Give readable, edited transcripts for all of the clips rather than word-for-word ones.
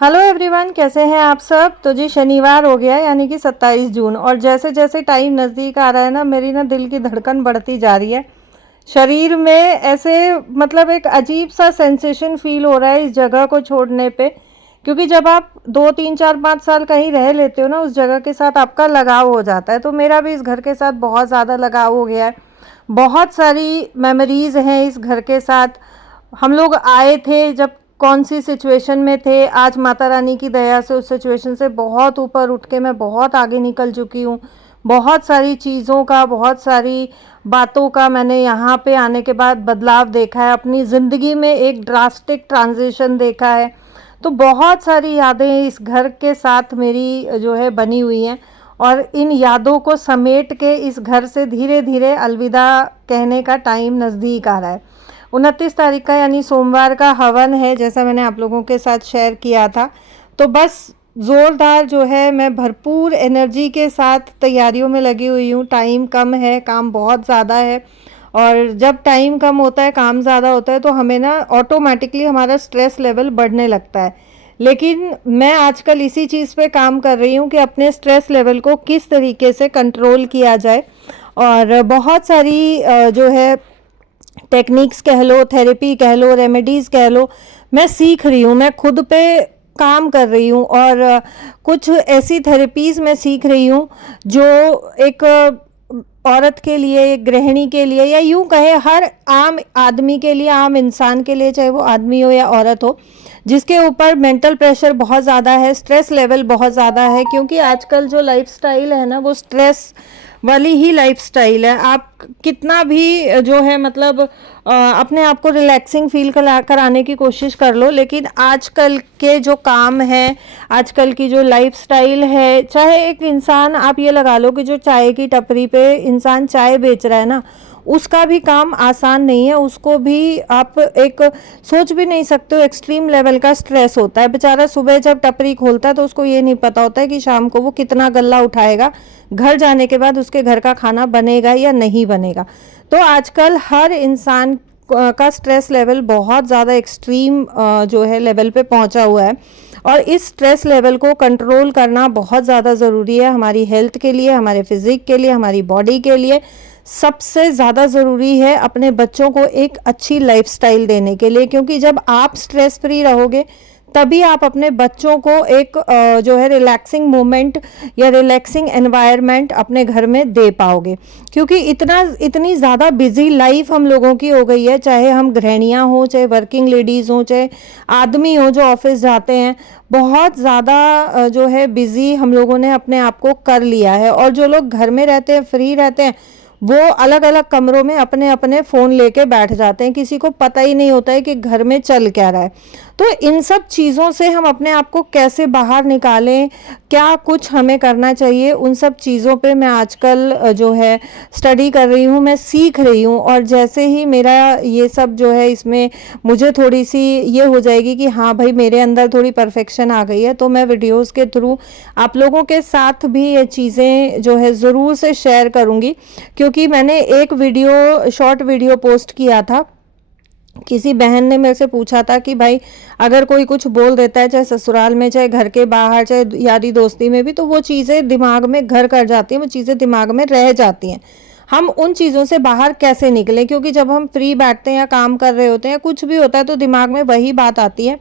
Hello everyone, कैसे हैं आप सब। तो जी शनिवार हो गया यानी कि 27 जून और जैसे जैसे टाइम नज़दीक आ रहा है ना, मेरी ना दिल की धड़कन बढ़ती जा रही है। शरीर में ऐसे मतलब एक अजीब सा सेंसेशन फील हो रहा है इस जगह को छोड़ने पे, क्योंकि जब आप 2 3 4 5 साल कहीं रह लेते हो ना, उस जगह के साथ आपका लगाव हो जाता है। तो मेरा भी इस घर के साथ बहुत ज़्यादा लगाव हो गया है। बहुत सारी मेमोरीज़ हैं इस घर के साथ। हम लोग आए थे जब कौन सी सिचुएशन में थे, आज माता रानी की दया से उस सिचुएशन से बहुत ऊपर उठ के मैं बहुत आगे निकल चुकी हूँ। बहुत सारी चीज़ों का, बहुत सारी बातों का मैंने यहाँ पे आने के बाद बदलाव देखा है। अपनी ज़िंदगी में एक ड्रास्टिक ट्रांजिशन देखा है। तो बहुत सारी यादें इस घर के साथ मेरी जो है बनी हुई हैं, और इन यादों को समेट के इस घर से धीरे धीरे अलविदा कहने का टाइम नज़दीक आ रहा है। 29 तारीख का यानी सोमवार का हवन है, जैसा मैंने आप लोगों के साथ शेयर किया था। तो बस ज़ोरदार जो है, मैं भरपूर एनर्जी के साथ तैयारियों में लगी हुई हूँ। टाइम कम है, काम बहुत ज़्यादा है, और जब टाइम कम होता है, काम ज़्यादा होता है, तो हमें ना ऑटोमेटिकली हमारा स्ट्रेस लेवल बढ़ने लगता है। लेकिन मैं आजकल इसी चीज़ पे काम कर रही हूँ कि अपने स्ट्रेस लेवल को किस तरीके से कंट्रोल किया जाए। और बहुत सारी जो है टेक्निक्स कह लो, थेरेपी कह लो, रेमेडीज़ कह लो, मैं सीख रही हूँ, मैं खुद पे काम कर रही हूँ। और कुछ ऐसी थेरेपीज़ मैं सीख रही हूँ जो एक औरत के लिए, एक गृहिणी के लिए, या यूँ कहें हर आम आदमी के लिए, आम इंसान के लिए, चाहे वो आदमी हो या औरत हो, जिसके ऊपर मेंटल प्रेशर बहुत ज़्यादा है, स्ट्रेस लेवल बहुत ज़्यादा है। क्योंकि आजकल जो लाइफस्टाइल है ना, वो स्ट्रेस वाली ही लाइफस्टाइल है। आप कितना भी जो है मतलब अपने आप को रिलैक्सिंग फील कराने की कोशिश कर लो, लेकिन आजकल के जो काम है, आजकल की जो लाइफस्टाइल है, चाहे एक इंसान आप ये लगा लो कि जो चाय की टपरी पे इंसान चाय बेच रहा है ना, उसका भी काम आसान नहीं है। उसको भी आप एक सोच भी नहीं सकते हो, एक्सट्रीम लेवल का स्ट्रेस होता है। बेचारा सुबह जब टपरी खोलता है तो उसको ये नहीं पता होता है कि शाम को वो कितना गल्ला उठाएगा, घर जाने के बाद उसके घर का खाना बनेगा या नहीं बनेगा। तो आजकल हर इंसान का स्ट्रेस लेवल बहुत ज़्यादा एक्सट्रीम जो है लेवल पे पहुंचा हुआ है, और इस स्ट्रेस लेवल को कंट्रोल करना बहुत ज़्यादा ज़रूरी है हमारी हेल्थ के लिए, हमारे फिजिक के लिए, हमारी बॉडी के लिए। सबसे ज़्यादा ज़रूरी है अपने बच्चों को एक अच्छी लाइफस्टाइल देने के लिए, क्योंकि जब आप स्ट्रेस फ्री रहोगे तभी आप अपने बच्चों को एक जो है रिलैक्सिंग मोमेंट या रिलैक्सिंग एनवायरनमेंट अपने घर में दे पाओगे। क्योंकि इतनी ज़्यादा बिजी लाइफ हम लोगों की हो गई है, चाहे हम गृहिणियाँ हों, चाहे वर्किंग लेडीज़ हों, चाहे आदमी हो जो ऑफिस जाते हैं, बहुत ज़्यादा जो है बिज़ी हम लोगों ने अपने आप को कर लिया है। और जो लोग घर में रहते हैं, फ्री रहते हैं, वो अलग अलग कमरों में अपने अपने फ़ोन लेके बैठ जाते हैं, किसी को पता ही नहीं होता है कि घर में चल क्या रहा है। तो इन सब चीज़ों से हम अपने आप को कैसे बाहर निकालें, क्या कुछ हमें करना चाहिए, उन सब चीज़ों पे मैं आजकल जो है स्टडी कर रही हूँ, मैं सीख रही हूँ। और जैसे ही मेरा ये सब जो है, इसमें मुझे थोड़ी सी ये हो जाएगी कि हाँ भाई मेरे अंदर थोड़ी परफेक्शन आ गई है, तो मैं वीडियोज़ के थ्रू आप लोगों के साथ भी ये चीज़ें जो है ज़रूर से शेयर करूँगी। क्योंकि मैंने एक वीडियो, शॉर्ट वीडियो पोस्ट किया था, किसी बहन ने मेरे से पूछा था कि भाई अगर कोई कुछ बोल देता है, चाहे ससुराल में, चाहे घर के बाहर, चाहे यारी दोस्ती में भी, तो वो चीज़ें दिमाग में घर कर जाती हैं, वो चीज़ें दिमाग में रह जाती हैं। हम उन चीज़ों से बाहर कैसे निकलें, क्योंकि जब हम फ्री बैठते हैं या काम कर रहे होते हैं या कुछ भी होता है, तो दिमाग में वही बात आती है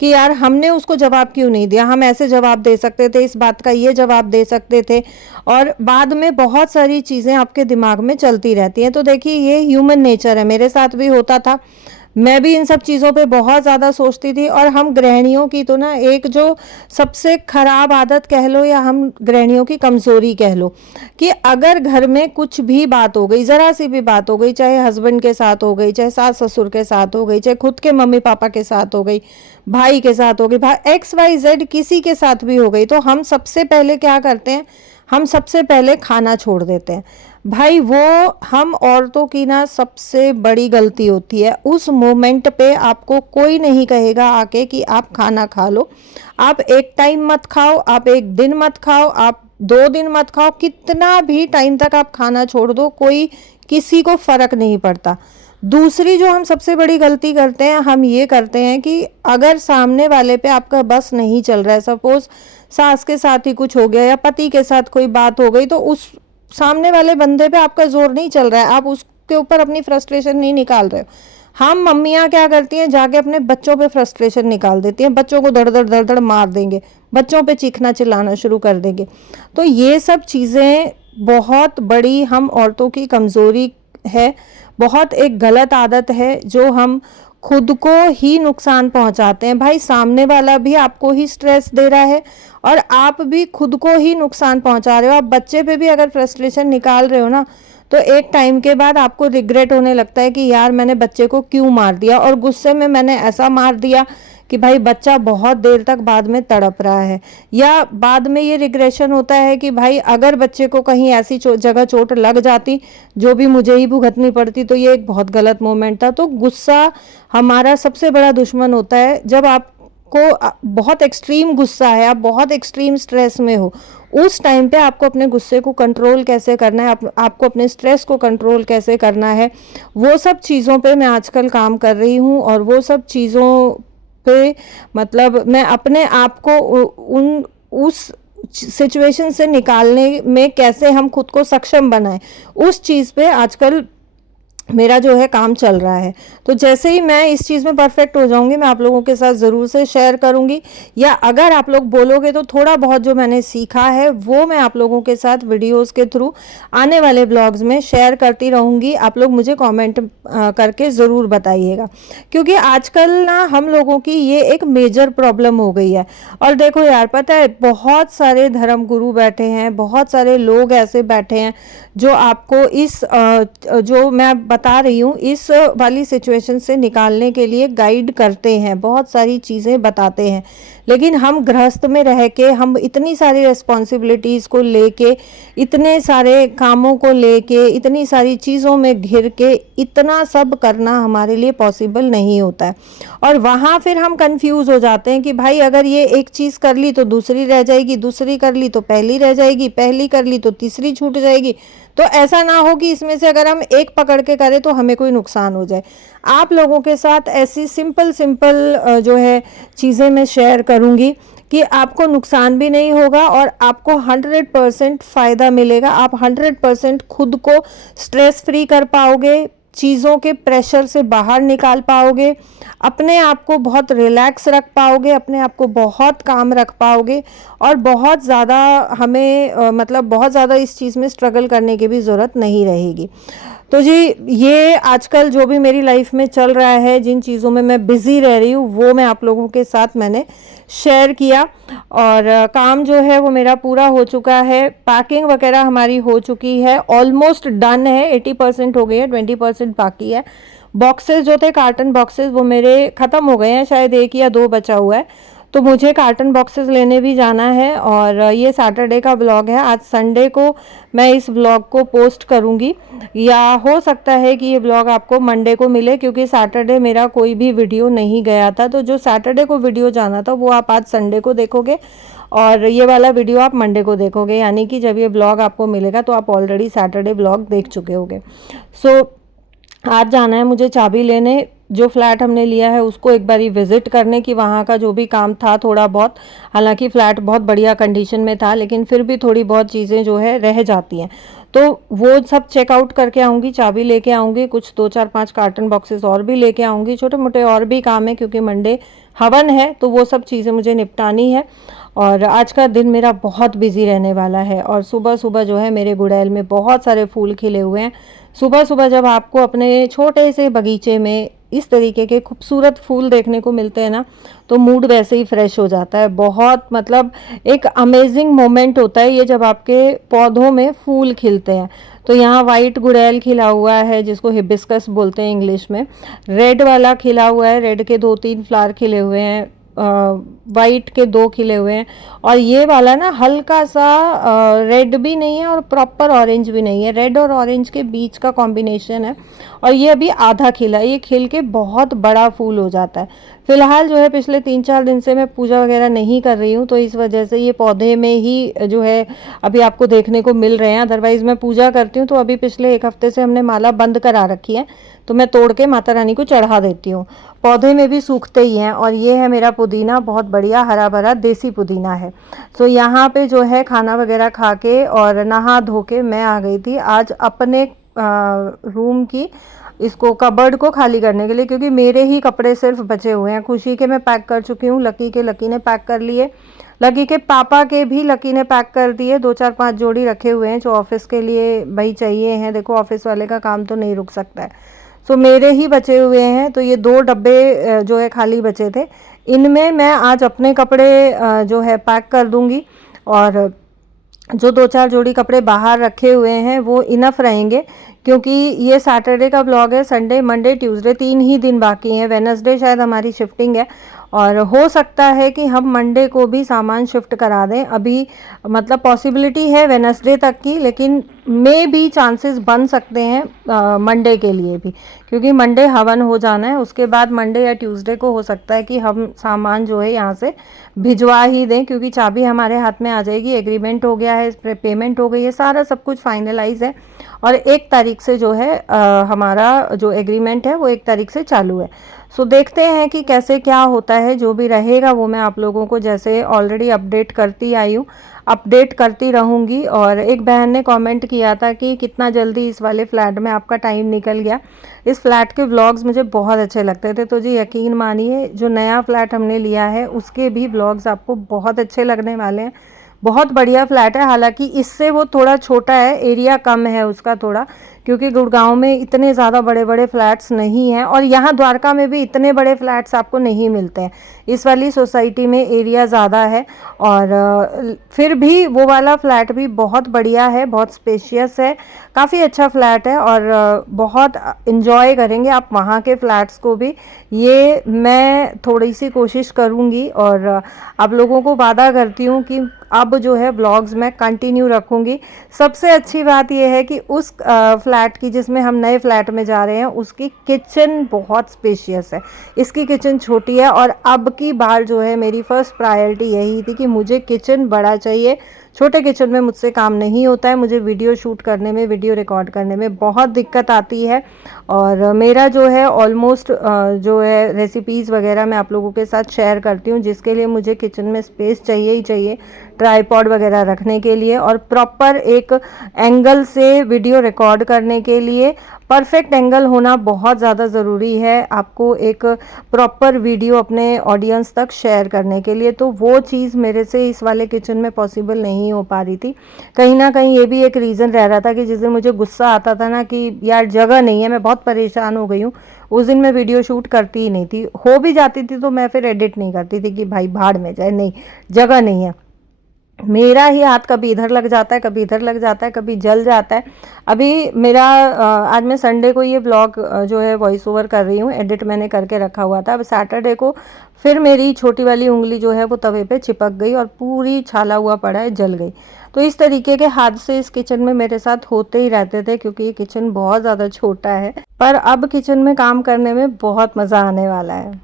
कि यार हमने उसको जवाब क्यों नहीं दिया, हम ऐसे जवाब दे सकते थे, इस बात का ये जवाब दे सकते थे। और बाद में बहुत सारी चीज़ें आपके दिमाग में चलती रहती हैं। तो देखिए, ये ह्यूमन नेचर है, मेरे साथ भी होता था। मैं भी इन सब चीज़ों पे बहुत ज़्यादा सोचती थी। और हम गृहिणियों की तो ना एक जो सबसे ख़राब आदत कह लो, या हम गृहिणियों की कमज़ोरी कह लो, कि अगर घर में कुछ भी बात हो गई, ज़रा सी भी बात हो गई, चाहे हस्बैंड के साथ हो गई, चाहे सास ससुर के साथ हो गई, चाहे खुद के मम्मी पापा के साथ हो गई, भाई के साथ हो गई, भाई XYZ किसी के साथ भी हो गई, तो हम सबसे पहले क्या करते हैं, हम सबसे पहले खाना छोड़ देते हैं। भाई वो हम औरतों की ना सबसे बड़ी गलती होती है। उस मोमेंट पे आपको कोई नहीं कहेगा आके कि आप खाना खा लो। आप एक टाइम मत खाओ, आप एक दिन मत खाओ, आप 2 दिन मत खाओ, कितना भी टाइम तक आप खाना छोड़ दो, कोई किसी को फर्क नहीं पड़ता। दूसरी जो हम सबसे बड़ी गलती करते हैं, हम ये करते हैं कि अगर सामने वाले पे आपका बस नहीं चल रहा है, सपोज सास के साथ ही कुछ हो गया या पति के साथ कोई बात हो गई, तो उस सामने वाले बंदे पे आपका जोर नहीं चल रहा है, आप उसके ऊपर अपनी फ्रस्ट्रेशन नहीं निकाल रहे हो। हम मम्मियाँ क्या करती हैं, जाके अपने बच्चों पे फ्रस्ट्रेशन निकाल देती हैं, बच्चों को धड़ धड़ धड़ धड़ मार देंगे, बच्चों पे चीखना चिल्लाना शुरू कर देंगे। तो ये सब चीज़ें बहुत बड़ी हम औरतों की कमज़ोरी है, बहुत एक गलत आदत है जो हम खुद को ही नुकसान पहुंचाते हैं। भाई सामने वाला भी आपको ही स्ट्रेस दे रहा है और आप भी खुद को ही नुकसान पहुंचा रहे हो। आप बच्चे पे भी अगर फ्रस्ट्रेशन निकाल रहे हो ना, तो एक टाइम के बाद आपको रिग्रेट होने लगता है कि यार मैंने बच्चे को क्यों मार दिया, और गुस्से में मैंने ऐसा मार दिया कि भाई बच्चा बहुत देर तक बाद में तड़प रहा है। या बाद में ये रिग्रेशन होता है कि भाई अगर बच्चे को कहीं ऐसी जगह चोट लग जाती जो भी मुझे ही भुगतनी पड़ती, तो ये एक बहुत गलत मोमेंट था। तो गुस्सा हमारा सबसे बड़ा दुश्मन होता है। जब आपको बहुत एक्सट्रीम गुस्सा है, आप बहुत एक्सट्रीम स्ट्रेस में हो, उस टाइम पे आपको अपने गुस्से को कंट्रोल कैसे करना है, आपको अपने स्ट्रेस को कंट्रोल कैसे करना है, वो सब चीज़ों पे मैं आजकल काम कर रही हूँ। और वो सब चीज़ों पे मतलब मैं अपने आप को उस सिचुएशन से निकालने में कैसे हम खुद को सक्षम बनाएं, उस चीज़ पे आजकल मेरा जो है काम चल रहा है। तो जैसे ही मैं इस चीज़ में परफेक्ट हो जाऊंगी, मैं आप लोगों के साथ ज़रूर से शेयर करूंगी, या अगर आप लोग बोलोगे तो थोड़ा बहुत जो मैंने सीखा है वो मैं आप लोगों के साथ वीडियोस के थ्रू आने वाले ब्लॉग्स में शेयर करती रहूंगी। आप लोग मुझे कमेंट करके ज़रूर बताइएगा, क्योंकि आजकल ना हम लोगों की ये एक मेजर प्रॉब्लम हो गई है। और देखो यार, पता है बहुत सारे धर्म गुरु बैठे हैं, बहुत सारे लोग ऐसे बैठे हैं जो आपको इस जो मैं बता रही हूँ इस वाली सिचुएशन से निकालने के लिए गाइड करते हैं, बहुत सारी चीज़ें बताते हैं। लेकिन हम गृहस्थ में रह के, हम इतनी सारी रिस्पॉन्सिबिलिटीज़ को लेके, इतने सारे कामों को लेके, इतनी सारी चीज़ों में घिर के इतना सब करना हमारे लिए पॉसिबल नहीं होता है। और वहाँ फिर हम कंफ्यूज हो जाते हैं कि भाई अगर ये एक चीज़ कर ली तो दूसरी रह जाएगी, दूसरी कर ली तो पहली रह जाएगी, पहली कर ली तो तीसरी छूट जाएगी। तो ऐसा ना हो कि इसमें से अगर हम एक पकड़ के करें तो हमें कोई नुकसान हो जाए। आप लोगों के साथ ऐसी सिंपल जो है चीज़ें मैं शेयर करूँगी कि आपको नुकसान भी नहीं होगा और आपको 100% फ़ायदा मिलेगा। आप 100% खुद को स्ट्रेस फ्री कर पाओगे, चीज़ों के प्रेशर से बाहर निकाल पाओगे, अपने आप को बहुत रिलैक्स रख पाओगे, अपने आप को बहुत काम रख पाओगे, और बहुत ज़्यादा हमें मतलब बहुत ज़्यादा इस चीज़ में स्ट्रगल करने की भी ज़रूरत नहीं रहेगी। तो जी, ये आजकल जो भी मेरी लाइफ में चल रहा है, जिन चीज़ों में मैं बिज़ी रह रही हूँ, वो मैं आप लोगों के साथ मैंने शेयर किया। और काम जो है वो मेरा पूरा हो चुका है, पैकिंग वगैरह हमारी हो चुकी है, ऑलमोस्ट डन है, 80% हो गई है, 20% बाकी है। बॉक्सेस जो थे, कार्टन बॉक्सेस, वो मेरे ख़त्म हो गए हैं, शायद 1 या 2 बचा हुआ है। तो मुझे कार्टन बॉक्सेस लेने भी जाना है। और ये सैटरडे का व्लॉग है, आज संडे को मैं इस व्लॉग को पोस्ट करूँगी, या हो सकता है कि ये व्लॉग आपको मंडे को मिले, क्योंकि सैटरडे मेरा कोई भी वीडियो नहीं गया था। तो जो सैटरडे को वीडियो जाना था वो आप आज संडे को देखोगे, और ये वाला वीडियो आप मंडे को देखोगे, यानी कि जब ये व्लॉग आपको मिलेगा तो आप ऑलरेडी सैटरडे व्लॉग देख चुके होगे। सो आज जाना है मुझे चाबी लेने, जो फ्लैट हमने लिया है उसको एक बारी विज़िट करने की, वहाँ का जो भी काम था थोड़ा बहुत, हालांकि फ़्लैट बहुत बढ़िया कंडीशन में था, लेकिन फिर भी थोड़ी बहुत चीज़ें जो है रह जाती हैं, तो वो सब चेकआउट करके आऊँगी, चाबी लेके आऊँगी, कुछ 2 4 5 कार्टन बॉक्सेस और भी लेके आऊँगी, छोटे मोटे और भी काम है, क्योंकि मंडे हवन है, तो वो सब चीज़ें मुझे निपटानी है। और आज का दिन मेरा बहुत बिजी रहने वाला है। और सुबह सुबह जो है मेरे गुड़ैल में बहुत सारे फूल खिले हुए हैं। सुबह सुबह जब आपको अपने छोटे से बगीचे में इस तरीके के खूबसूरत फूल देखने को मिलते हैं ना, तो मूड वैसे ही फ्रेश हो जाता है। बहुत मतलब एक अमेजिंग मोमेंट होता है ये, जब आपके पौधों में फूल खिलते हैं। तो यहाँ वाइट गुड़ैल खिला हुआ है, जिसको हिबिस्कस बोलते हैं इंग्लिश में। रेड वाला खिला हुआ है, रेड के 2-3 फ्लावर खिले हुए हैं, वाइट के 2 खिले हुए हैं, और ये वाला ना हल्का सा रेड भी नहीं है और प्रॉपर ऑरेंज भी नहीं है, रेड और ऑरेंज के बीच का कॉम्बिनेशन है, और ये अभी आधा खिला है। ये खिल के बहुत बड़ा फूल हो जाता है, फ़िलहाल जो है पिछले 3-4 दिन से मैं पूजा वगैरह नहीं कर रही हूँ, तो इस वजह से ये पौधे में ही जो है अभी आपको देखने को मिल रहे हैं। अदरवाइज़ मैं पूजा करती हूँ तो अभी पिछले 1 हफ़्ते से हमने माला बंद करा रखी है, तो मैं तोड़ के माता रानी को चढ़ा देती हूँ। पौधे में भी सूखते ही हैं। और ये है मेरा पुदीना, बहुत बढ़िया हरा-भरा देसी पुदीना है। तो यहाँ पे जो है खाना वगैरह खा के और नहा धो के मैं आ गई थी आज अपने रूम की इसको कबर्ड को खाली करने के लिए, क्योंकि मेरे ही कपड़े सिर्फ बचे हुए हैं। खुशी के मैं पैक कर चुकी हूँ, लकी के लकी ने पैक कर लिए, लकी के पापा के भी लकी ने पैक कर दिए। 2-4-5 जोड़ी रखे हुए हैं जो ऑफिस के लिए भाई चाहिए हैं। देखो ऑफिस वाले का काम तो नहीं रुक सकता है। सो मेरे ही बचे हुए हैं, तो ये 2 डब्बे जो है खाली बचे थे, इनमें मैं आज अपने कपड़े जो है पैक कर दूंगी। और जो 2-4 जोड़ी कपड़े बाहर रखे हुए हैं वो इनफ रहेंगे, क्योंकि ये सैटरडे का ब्लॉग है। संडे, मंडे, ट्यूसडे 3 ही दिन बाकी हैं। वेडनेसडे शायद हमारी शिफ्टिंग है और हो सकता है कि हम मंडे को भी सामान शिफ्ट करा दें। अभी मतलब पॉसिबिलिटी है वेडनेसडे तक की, लेकिन मे भी चांसेस बन सकते हैं मंडे के लिए भी, क्योंकि मंडे हवन हो जाना है। उसके बाद मंडे या ट्यूसडे को हो सकता है कि हम सामान जो है यहाँ से भिजवा ही दें, क्योंकि चाबी हमारे हाथ में आ जाएगी। एग्रीमेंट हो गया है, पेमेंट हो गई है, सारा सब कुछ फाइनलाइज है। और 1 तारीख से जो है हमारा जो एग्रीमेंट है वो 1 तारीख से चालू है। सो देखते हैं कि कैसे क्या होता है। जो भी रहेगा वो मैं आप लोगों को जैसे ऑलरेडी अपडेट करती आई हूँ, अपडेट करती रहूँगी। और एक बहन ने कमेंट किया था कि कितना जल्दी इस वाले फ्लैट में आपका टाइम निकल गया। इस फ्लैट के व्लॉग्स मुझे बहुत अच्छे लगते थे, तो जी यकीन मानिए जो नया फ्लैट हमने लिया है उसके भी व्लॉग्स आपको बहुत अच्छे लगने वाले हैं। बहुत बढ़िया फ्लैट है, हालांकि इससे वो थोड़ा छोटा है, एरिया कम है उसका थोड़ा, क्योंकि गुड़गांव में इतने ज़्यादा बड़े बड़े फ्लैट्स नहीं हैं और यहाँ द्वारका में भी इतने बड़े फ्लैट्स आपको नहीं मिलते हैं। इस वाली सोसाइटी में एरिया ज़्यादा है और फिर भी वो वाला फ्लैट भी बहुत बढ़िया है, बहुत स्पेशियस है, काफ़ी अच्छा फ्लैट है और बहुत इन्जॉय करेंगे आप वहाँ के फ्लैट्स को भी। ये मैं थोड़ी सी कोशिश करूँगी और आप लोगों को वादा करती हूँ कि अब जो है ब्लॉग्स मैं कंटिन्यू रखूँगी। सबसे अच्छी बात यह है कि उस फ्लैट की जिसमें हम नए फ्लैट में जा रहे हैं उसकी किचन बहुत स्पेशियस है, इसकी किचन छोटी है। और अब की बार जो है मेरी फर्स्ट प्रायोरिटी यही थी कि मुझे किचन बड़ा चाहिए। छोटे किचन में मुझसे काम नहीं होता है, मुझे वीडियो शूट करने में, वीडियो रिकॉर्ड करने में बहुत दिक्कत आती है। और मेरा जो है ऑलमोस्ट जो है रेसिपीज़ वगैरह मैं आप लोगों के साथ शेयर करती हूँ, जिसके लिए मुझे किचन में स्पेस चाहिए ही चाहिए, ट्राईपॉड वगैरह रखने के लिए और प्रॉपर एक एंगल से वीडियो रिकॉर्ड करने के लिए। परफेक्ट एंगल होना बहुत ज़्यादा ज़रूरी है आपको एक प्रॉपर वीडियो अपने ऑडियंस तक शेयर करने के लिए, तो वो चीज़ मेरे से इस वाले किचन में पॉसिबल नहीं हो पा रही थी। कहीं ना कहीं ये भी एक रीज़न रह रहा था कि जिस दिन मुझे गुस्सा आता था ना कि यार जगह नहीं है, मैं बहुत परेशान हो गई हूँ, उस दिन मैं वीडियो शूट करती ही नहीं थी। हो भी जाती थी तो मैं फिर एडिट नहीं करती थी कि भाई भाड़ में जाए, नहीं जगह नहीं है। मेरा ही हाथ कभी इधर लग जाता है, कभी इधर लग जाता है, कभी जल जाता है। अभी मेरा आज मैं संडे को ये व्लॉग जो है वॉइस ओवर कर रही हूँ, एडिट मैंने करके रखा हुआ था। अब सैटरडे को फिर मेरी छोटी वाली उंगली जो है वो तवे पे चिपक गई और पूरी छाला हुआ पड़ा है, जल गई। तो इस तरीके के हादसे इस किचन में मेरे साथ होते ही रहते थे, क्योंकि ये किचन बहुत ज़्यादा छोटा है। पर अब किचन में काम करने में बहुत मज़ा आने वाला है।